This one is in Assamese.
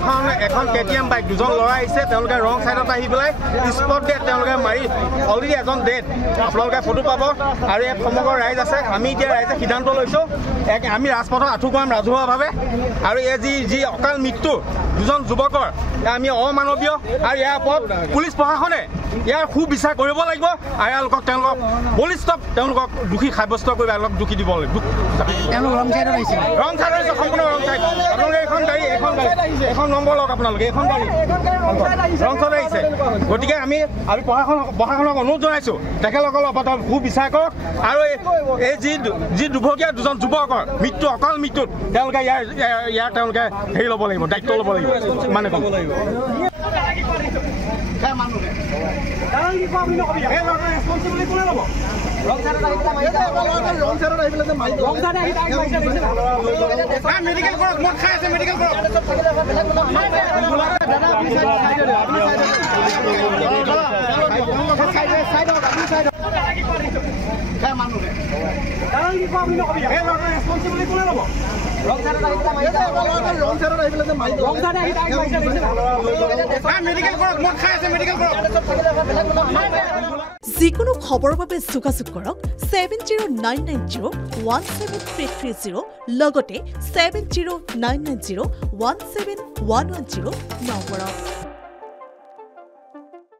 এখন KTM বাইক দুজন ল'ৰা আহিছে তেওঁলোকে ৰং সাইডত আহি পেলাই স্পট ডেট তেওঁলোকে মাৰি অলৰেডি এজন ডেট আপোনালোকে ফটো পাব আৰু এক সমগ্ৰ ৰাইজ আছে আমি এতিয়া ৰাইজে সিদ্ধান্ত লৈছো আমি ৰাজপথত আঁঠু কৰাম ৰাজহুৱাভাৱে আৰু এই যি অকাল মৃত্যু দুজন যুৱকৰ আমি অমানৱীয় আৰু ইয়াৰ ওপৰত পুলিচ প্ৰশাসনে ইয়াৰ সুবিচাৰ কৰিব লাগিব আৰু তেওঁলোকক তেওঁলোকক দোষী সাব্যস্ত কৰি তেওঁলোকক দোষী দিব লাগিব ৰং সাইডত সম্পূৰ্ণ ৰং সাইড আপোনালোকে এখন নম্বৰ লওক আপোনালোকে এখন গাড়ী ৰং সাইড আহিছে গতিকে আমি প্ৰশাসনক অনুৰোধ জনাইছোঁ তেখেতসকলৰ ওপৰত সুবিচাৰ কৰক আৰু এই যি দুৰ্ভগীয়া দুজন যুৱকৰ মৃত্যু অকাল মৃত্যুত তেওঁলোকে ইয়াৰ তেওঁলোকে হেৰি ল'ব লাগিব দায়িত্ব ল'ব লাগিব মানে ক'ব লাগিব মেডিকেল কৰক মদ খাই আছে মেডিকেল কৰক যিকোনো খবৰৰ বাবে যোগাযোগ কৰক 7099017330 লগতে 7099017110 নম্বৰত।